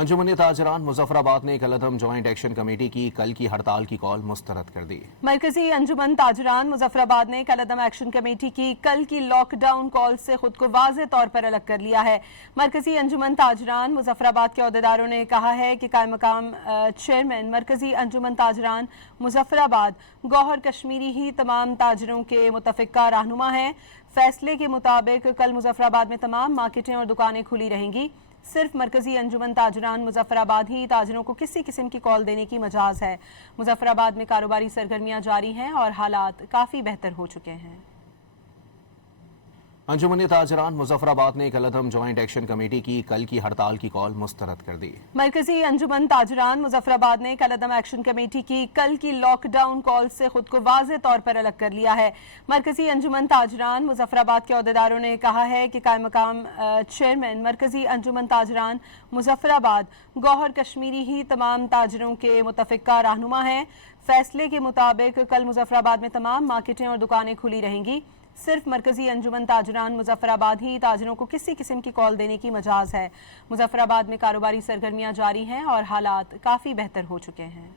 अंजुमन ताजरान मुजफ्फराबाद ने कलअदम joint action committee की कल की हड़ताल की कॉल मुस्तरद कर दी। मरकजी अंजुमन ताजरान मुजफ्फराबाद ने कलअदम एक्शन कमेटी की कल की लॉकडाउन कॉल से खुद को वाज़ेह तौर पर अलग कर लिया है। मरकजी अंजुमन ताजरान मुजफ्फराबाद के अहदेदारों ने कहा है कि कायम मकाम चेयरमैन मरकजी अंजुमन ताजरान मुजफ्फराबाद गौहर कश्मीरी ही तमाम ताजरों के मुतफ़िका रहनुमा हैं। फैसले के मुताबिक कल मुजफ्फराबाद में तमाम मार्केटें और दुकानें खुली रहेंगी। सिर्फ मरकजी अंजुमन ताजरान मुजफ्फराबाद ही ताजरों को किसी किस्म की कॉल देने की मजाज है। मुजफ्फराबाद में कारोबारी सरगर्मियां जारी हैं और हालात काफ़ी बेहतर हो चुके हैं। अंजुमन ताजरान मुजफ्फराबाद ने कलअदम जॉइंट एक्शन कमेटी की कल की हड़ताल की कॉल मुस्तरद कर दी। मरकजी अंजुमन ताजरान मुजफ्फराबाद ने कलअदम एक्शन कमेटी की कल की लॉकडाउन कॉल से खुद को वाज़ेह तौर पर अलग कर लिया है। मरकजी अंजुमन ताजरान मुजफ्फराबाद के अहदेदारों ने कहा है कि कायम मकाम चेयरमैन मरकजी अंजुमन ताजरान मुजफ्फराबाद गौहर कश्मीरी ही तमाम ताजरों के मुतफ़िका रहनुमा हैं। फैसले के मुताबिक कल मुजफ्फराबाद में तमाम मार्केटें और दुकानें खुली रहेंगी। सिर्फ मरकजी अंजुमन ताजरान मुजफ्फराबाद ही ताजरों को किसी किस्म की कॉल देने की मजाज है। मुजफ्फराबाद में कारोबारी सरगर्मियां जारी हैं और हालात काफ़ी बेहतर हो चुके हैं।